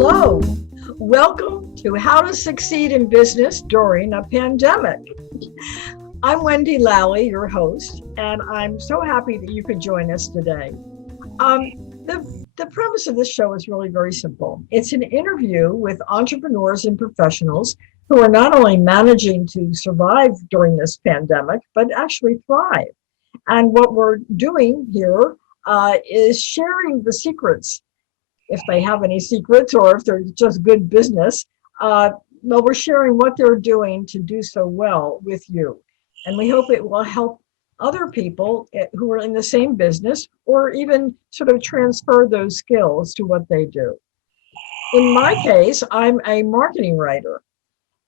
Hello, welcome to How to Succeed in Business During a Pandemic. I'm Wendy Lally, your host, and I'm so happy that you could join us today. The premise of this show is really very simple. It's an interview with entrepreneurs and professionals who are not only managing to survive during this pandemic, but actually thrive. And what we're doing here is sharing the secrets, if they have any secrets or if they're just good business. We're sharing what they're doing to do so well with you. And we hope it will help other people who are in the same business or even sort of transfer those skills to what they do. In my case, I'm a marketing writer.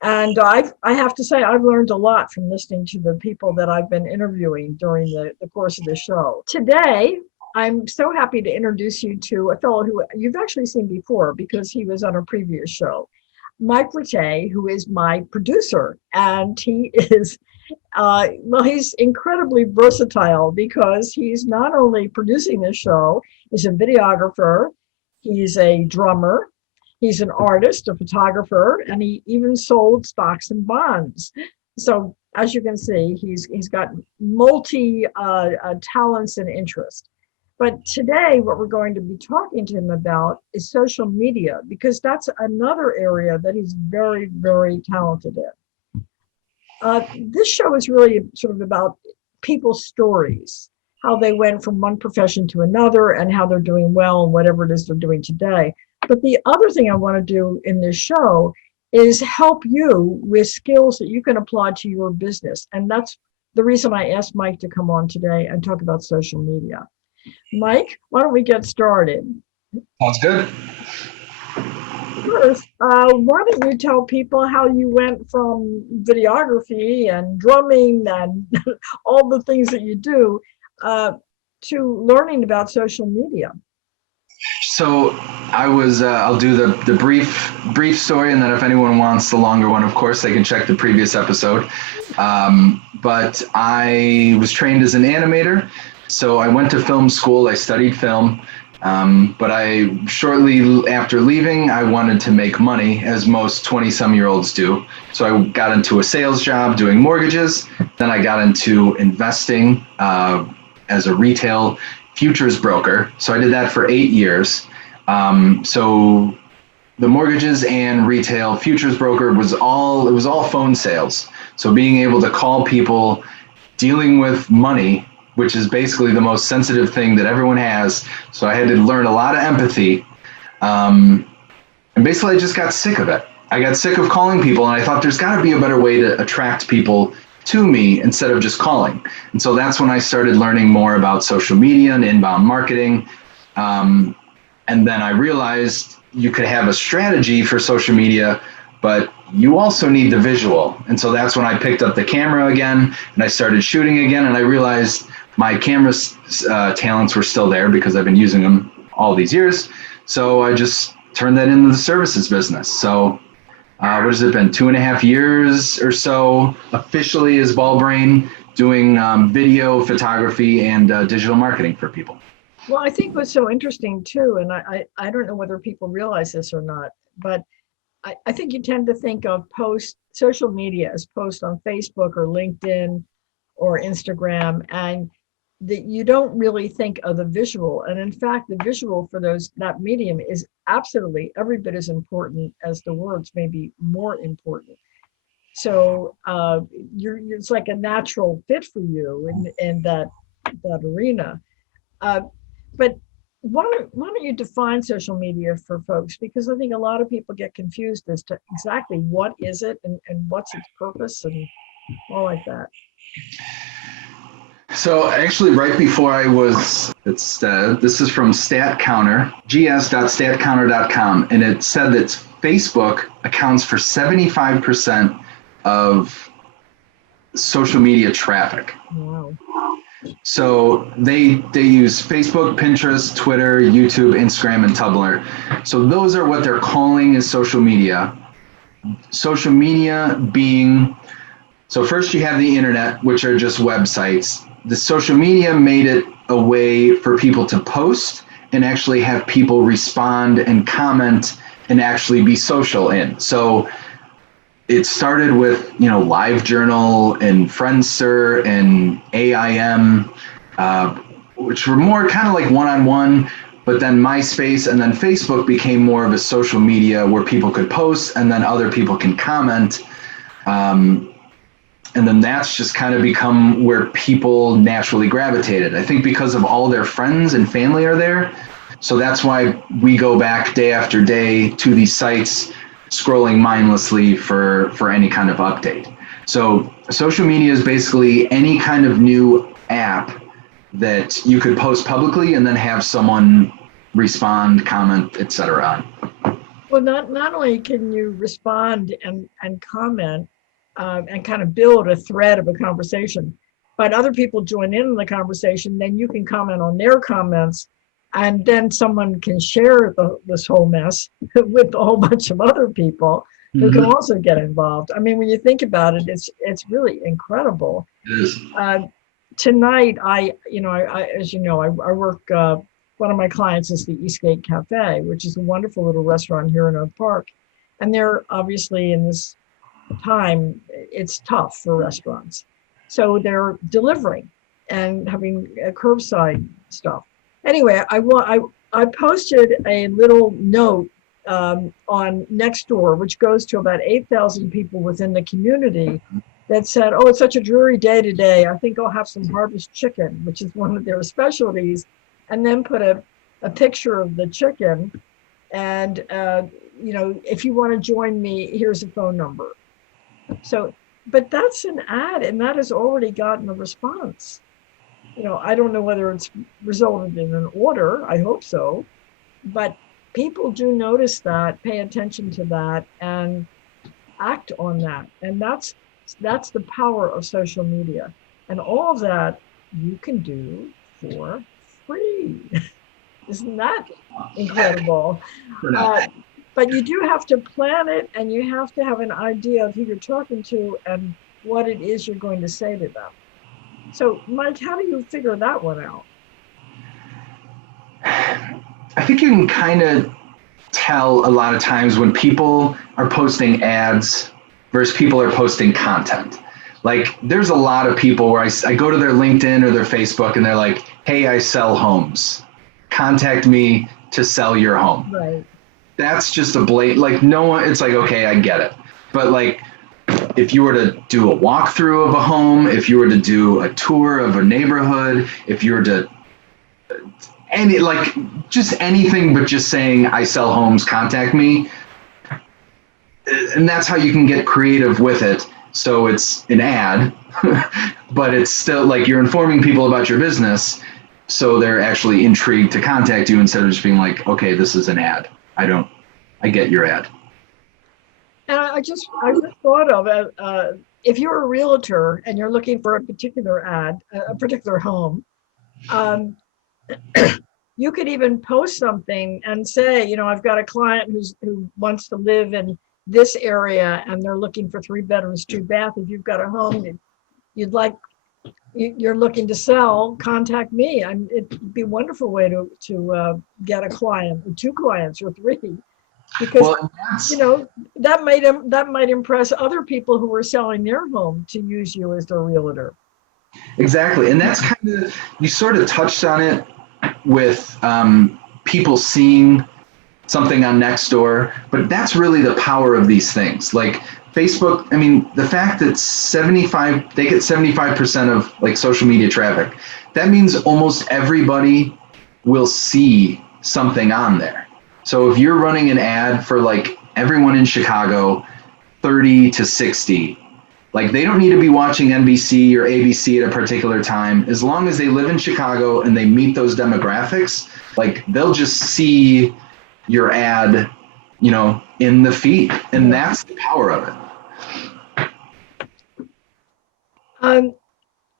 And I have to say, I've learned a lot from listening to the people that I've been interviewing during the course of the show. Today, I'm so happy to introduce you to a fellow who you've actually seen before because he was on a previous show, Mike Rattay, who is my producer. And he is, he's incredibly versatile because he's not only producing this show, he's a videographer, he's a drummer, he's an artist, a photographer, and he even sold stocks and bonds. So as you can see, he's got multi talents and interests. But today, what we're going to be talking to him about is social media, because that's another area that he's very, very talented in. This show is really sort of about people's stories, how they went from one profession to another and how they're doing well and whatever it is they're doing today. But the other thing I want to do in this show is help you with skills that you can apply to your business. And that's the reason I asked Mike to come on today and talk about social media. Mike, why don't we get started? Sounds good. First, why don't you tell people how you went from videography and drumming and all the things that you do to learning about social media? So I was, I'll do the brief story, and then if anyone wants the longer one, of course, they can check the previous episode. But I was trained as an animator. So I went to film school, I studied film, but shortly after leaving, I wanted to make money, as most 20-some-year-olds do. So I got into a sales job doing mortgages. Then I got into investing as a retail futures broker. So I did that for 8 years. So the mortgages and retail futures broker was all phone sales. So being able to call people, dealing with money, which is basically the most sensitive thing that everyone has. So I had to learn a lot of empathy. And basically I just got sick of it. I got sick of calling people, and I thought there's got to be a better way to attract people to me instead of just calling. And so that's when I started learning more about social media and inbound marketing. And then I realized you could have a strategy for social media, but you also need the visual. And so that's when I picked up the camera again and I started shooting again. And I realized my camera talents were still there because I've been using them all these years. So I just turned that into the services business. So what has it been, 2.5 years or so officially as BulbBrain, doing video, photography, and digital marketing for people. Well, I think what's so interesting too, and I don't know whether people realize this or not, but I think you tend to think of social media as posts on Facebook or LinkedIn or Instagram, and that you don't really think of the visual. And in fact, the visual for that medium is absolutely every bit as important as the words, maybe more important. So it's like a natural fit for you in that arena. But why don't you define social media for folks? Because I think a lot of people get confused as to exactly what is it and what's its purpose and all like that. So actually right before this is from StatCounter, gs.statcounter.com, and it said that Facebook accounts for 75% of social media traffic. Wow. So they use Facebook, Pinterest, Twitter, YouTube, Instagram, and Tumblr. So those are what they're calling as social media. Social media being, so first you have the internet, which are just websites. The social media made it a way for people to post and actually have people respond and comment and actually be social in. So it started with, LiveJournal and Friendster and AIM, which were more kind of like one-on-one, but then MySpace and then Facebook became more of a social media where people could post and then other people can comment. And then that's just kind of become where people naturally gravitated. I think because of all their friends and family are there. So that's why we go back day after day to these sites, scrolling mindlessly for any kind of update. So social media is basically any kind of new app that you could post publicly and then have someone respond, comment, etc. on. Well, not only can you respond and comment and kind of build a thread of a conversation, but other people join in the conversation, then you can comment on their comments, and then someone can share this whole mess with a whole bunch of other people who can also get involved. I mean, when you think about it, it's really incredible. It is. Tonight, as you know, I work. One of my clients is the Eastgate Cafe, which is a wonderful little restaurant here in Oak Park, and they're obviously in this time it's tough for restaurants, so they're delivering and having curbside stuff. Anyway, I posted a little note on Nextdoor, which goes to about 8,000 people within the community, that said, "Oh, it's such a dreary day today. I think I'll have some harvest chicken," which is one of their specialties, and then put a picture of the chicken, and if you want to join me, here's a phone number. So, but that's an ad, and that has already gotten a response. I don't know whether it's resulted in an order. I hope so, but people do notice that, pay attention to that, and act on that. And that's the power of social media. And all of that you can do for free. Isn't that incredible? But you do have to plan it, and you have to have an idea of who you're talking to and what it is you're going to say to them. So, Mike, how do you figure that one out? I think you can kind of tell a lot of times when people are posting ads versus people are posting content. Like, there's a lot of people where I go to their LinkedIn or their Facebook and they're like, "Hey, I sell homes. Contact me to sell your home." Right. That's just a blatant, like, no one, it's like, okay, I get it. But like, if you were to do a walkthrough of a home, if you were to do a tour of a neighborhood, if you were to just anything but just saying, "I sell homes, contact me." And that's how you can get creative with it. So it's an ad, but it's still like you're informing people about your business. So they're actually intrigued to contact you instead of just being like, "Okay, this is an ad. I get your ad." And I just thought of it. If you're a realtor and you're looking for a particular ad, a particular home, you could even post something and say, "I've got a client who wants to live in this area, and they're looking for 3 bedrooms, 2 bath. If you've got a home that you're looking to sell, contact me." And it'd be a wonderful way to get a client, or 2 clients, or 3, because that might impress other people who are selling their home to use you as their realtor. Exactly. And that's kind of, you sort of touched on it with people seeing something on Nextdoor, but that's really the power of these things. Like Facebook, I mean, the fact that they get 75% of like social media traffic, that means almost everybody will see something on there. So if you're running an ad for like everyone in Chicago, 30 to 60, like they don't need to be watching NBC or ABC at a particular time. As long as they live in Chicago and they meet those demographics, like they'll just see your ad, in the feed. And that's the power of it.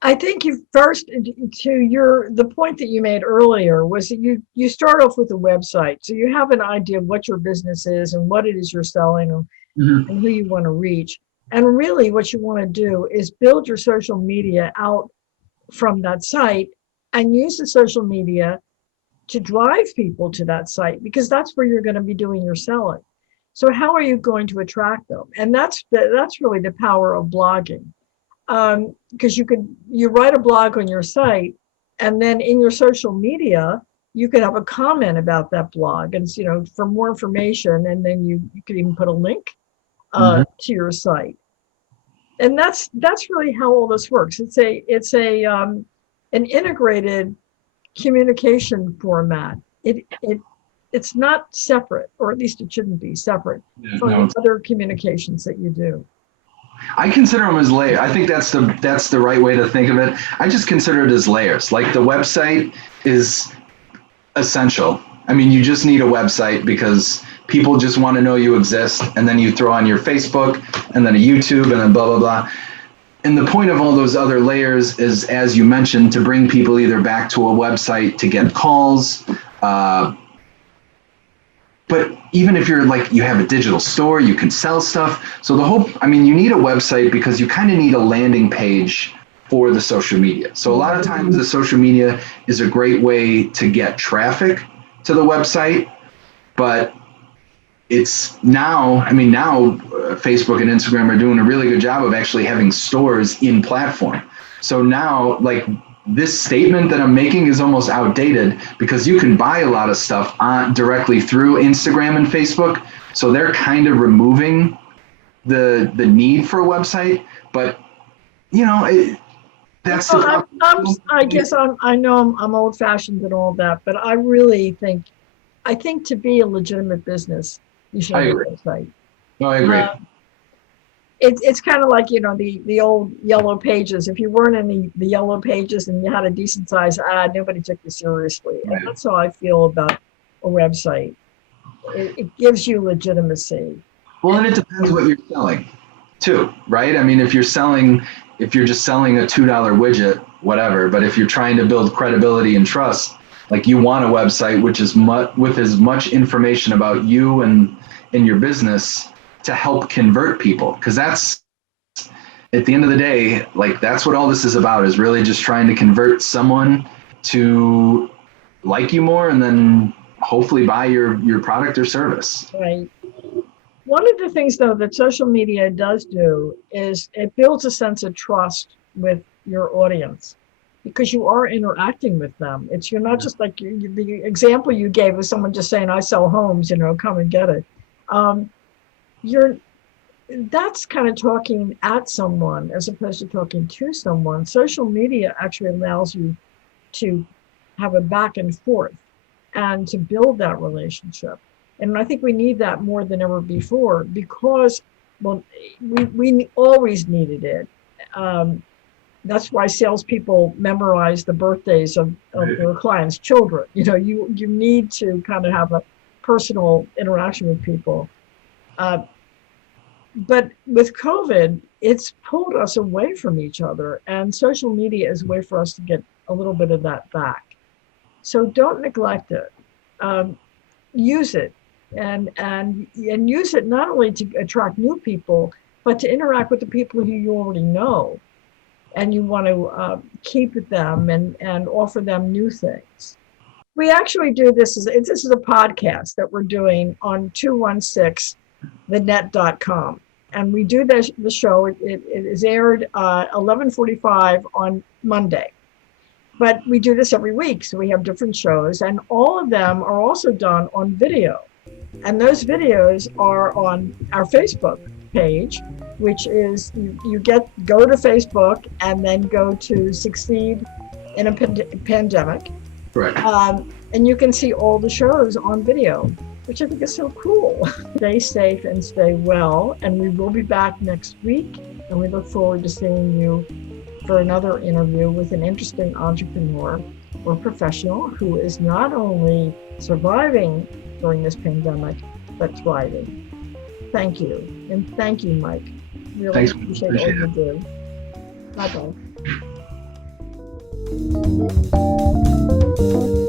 I think you first, the point that you made earlier was that you start off with a website. So you have an idea of what your business is and what it is you're selling, and who you want to reach. And really what you want to do is build your social media out from that site, and use the social media to drive people to that site, because that's where you're going to be doing your selling. So how are you going to attract them? And that's really the power of blogging, because you write a blog on your site, and then in your social media you could have a comment about that blog, and for more information, and then you could even put a link to your site. And that's really how all this works. It's an integrated communication format. It's not separate, or at least it shouldn't be separate from other communications that you do. I consider them as layers. I think that's the right way to think of it. I just consider it as layers. Like the website is essential. I mean, you just need a website because people just want to know you exist, and then you throw on your Facebook and then a YouTube and then blah, blah, blah. And the point of all those other layers is, as you mentioned, to bring people either back to a website to get calls. But even if you're you have a digital store, you can sell stuff. So you need a website because you kind of need a landing page for the social media. So a lot of times the social media is a great way to get traffic to the website, but it's now Facebook and Instagram are doing a really good job of actually having stores in platform. So now this statement that I'm making is almost outdated because you can buy a lot of stuff directly through Instagram and Facebook. So they're kind of removing the need for a website, but that's I guess I know I'm old fashioned and all that, but I really think to be a legitimate business, you should have a website. No, I agree. It's kind of like, the old yellow pages. If you weren't in the yellow pages and you had a decent size ad, nobody took you seriously. Right. And that's how I feel about a website. It gives you legitimacy. Well, and it depends what you're selling too, right? I mean, if you're just selling a $2 widget, whatever, but if you're trying to build credibility and trust, you want a website which is with as much information about you and your business to help convert people, because that's, at the end of the day, that's what all this is about, is really just trying to convert someone to like you more and then hopefully buy your product or service. Right. One of the things, though, that social media does do is it builds a sense of trust with your audience, because you are interacting with them. You're not just the example you gave was someone just saying, I sell homes, come and get it. That's kind of talking at someone as opposed to talking to someone. Social media actually allows you to have a back and forth and to build that relationship. And I think we need that more than ever before, because, we always needed it. That's why salespeople memorize the birthdays of their clients' children. You need to kind of have a personal interaction with people. But with COVID, it's pulled us away from each other, and social media is a way for us to get a little bit of that back. So don't neglect it. Use it, and use it not only to attract new people, but to interact with the people who you already know, and you want to keep with them and offer them new things. We actually do this is a podcast that we're doing on 216thenet.com. And we do the show. It is aired 11:45 on Monday. But we do this every week. So we have different shows, and all of them are also done on video. And those videos are on our Facebook page, which is go to Facebook and then go to Succeed in a Pandemic. Right. And you can see all the shows on video, which I think is so cool. Stay safe and stay well. And we will be back next week. And we look forward to seeing you for another interview with an interesting entrepreneur or professional who is not only surviving during this pandemic, but thriving. Thank you. And thank you, Mike. Really Thanks. Appreciate all you do. Bye-bye.